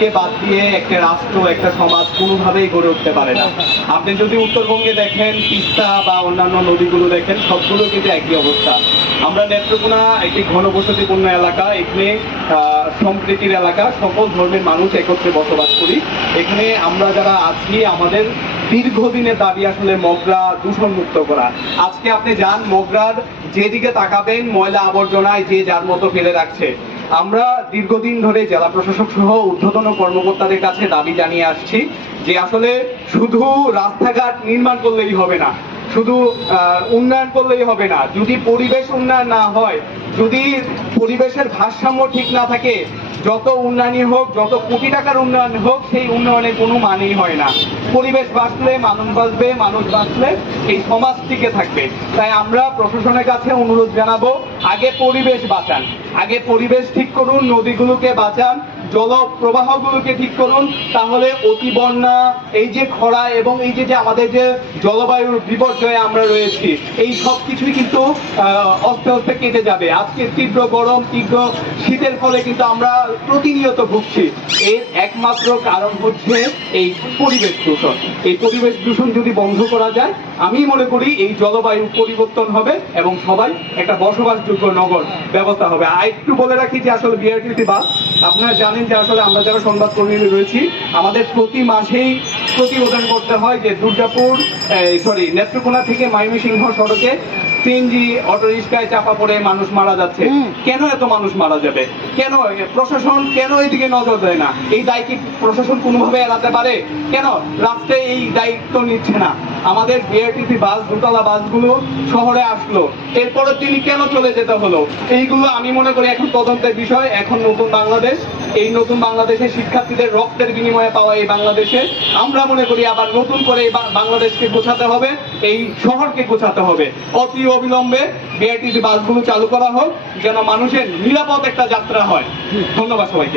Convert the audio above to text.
কে বাদ দিয়ে একটা রাষ্ট্র, একটা সমাজ কোনোভাবেই গড়ে উঠতে পারে না। আপনি যদি উত্তরবঙ্গে দেখেন, তিস্তা বা অন্যান্য নদীগুলো দেখেন, সবগুলো কিন্তু একই অবস্থা। আমরা নেত্রকোনা, একটি ঘনবসতিপূর্ণ এলাকা, এখানে সম্প্রীতির এলাকা, সকল ধর্মের মানুষ একত্রে বসবাস করি। এখানে আমরা যারা আছি, আমাদের দীর্ঘদিনের দাবি আসলে মগরা দূষণ মুক্ত করা। আজকে আপনি যান, মগরার যেদিকে তাকাবেন, ময়লা আবর্জনায় যে যার মতো ফেলে রাখছে। আমরা দীর্ঘদিন ধরে জেলা প্রশাসক সহ ঊর্ধ্বতন কর্মকর্তাদের কাছে দাবি জানিয়ে আসছি যে আসলে শুধু রাস্তাঘাট নির্মাণ করলেই হবে না, শুধু উন্নয়ন করলেই হবে না। যদি পরিবেশ উন্নয়ন না হয়, যদি পরিবেশের ভারসাম্য ঠিক না থাকে, যত উন্নয়নই হোক, যত কোটি টাকার উন্নয়ন হোক, সেই উন্নয়নের কোনো মানেই হয় না। পরিবেশ বাঁচলে, মানুষ বাঁচবে, মানুষ বাঁচলে এই সমাজ টিকে থাকবে। তাই আমরা প্রশাসনের কাছে অনুরোধ জানাব, আগে পরিবেশ বাঁচান। আগে পরিবেশ ঠিক করুন, নদীগুলোকে বাঁচান জল প্রবাহগুলোকে ঠিক করুন তাহলে অতি বন্যা এই যে খরা এবং এই যে আমাদের যে জলবায়ুর বিপর্যয়ে আমরা রয়েছি এই সব কিছুই কিন্তু আহ, আস্তে আস্তে কেটে যাবে। আজকে তীব্র গরম তীব্র শীতের ফলে কিন্তু আমরা প্রতিনিয়ত ভুগছি। এর একমাত্র কারণ হচ্ছে এই পরিবেশ দূষণ। এই পরিবেশ দূষণ যদি বন্ধ করা যায় আমি মনে করি এই জলবায়ু পরিবর্তন হবে এবং সবাই একটা বসবাসযোগ্য নগর ব্যবস্থা হবে। আর একটু বলে রাখি যে আসলে বিআরটিসি বাস আপনারা জানেন যে আসলে আমরা যারা সংবাদকর্মী রয়েছি আমাদের প্রতি মাসেই প্রতিবেদন করতে হয় যে দুর্গাপুর সরি নেত্রকোনা থেকে ময়মনসিংহ সড়কে সিএনজি অটো রিক্সায় চাপা পড়ে মানুষ মারা যাচ্ছে। কেন এত মানুষ মারা যাবে? কেন প্রশাসন কেন এদিকে নজর দেয় না? এই দায় কি প্রশাসন কোনোভাবে এড়াতে পারে? কেন রাস্তায় এই দায়িত্ব নিচ্ছে না? আমাদের বিআরটিসি বাস, দোতলা বাসগুলো শহরে আসলো। এরপরে তিনি কেন চলে যেতে হলো? এইগুলো আমি মনে করি এখন তদন্তের বিষয়। এখন নতুন বাংলাদেশ, এই নতুন বাংলাদেশের শিক্ষার্থীদের রক্তের বিনিময়ে পাওয়া এই বাংলাদেশে। আমরা মনে করি আবার নতুন করে এই বাংলাদেশকে গোছাতে হবে, এই শহরকে গোছাতে হবে। অতি অবিলম্বে বিআরটিসি বাসগুলো চালু করা হোক, যেন মানুষের নিরাপদ একটা যাত্রা হয়। ধন্যবাদ সবাইকে।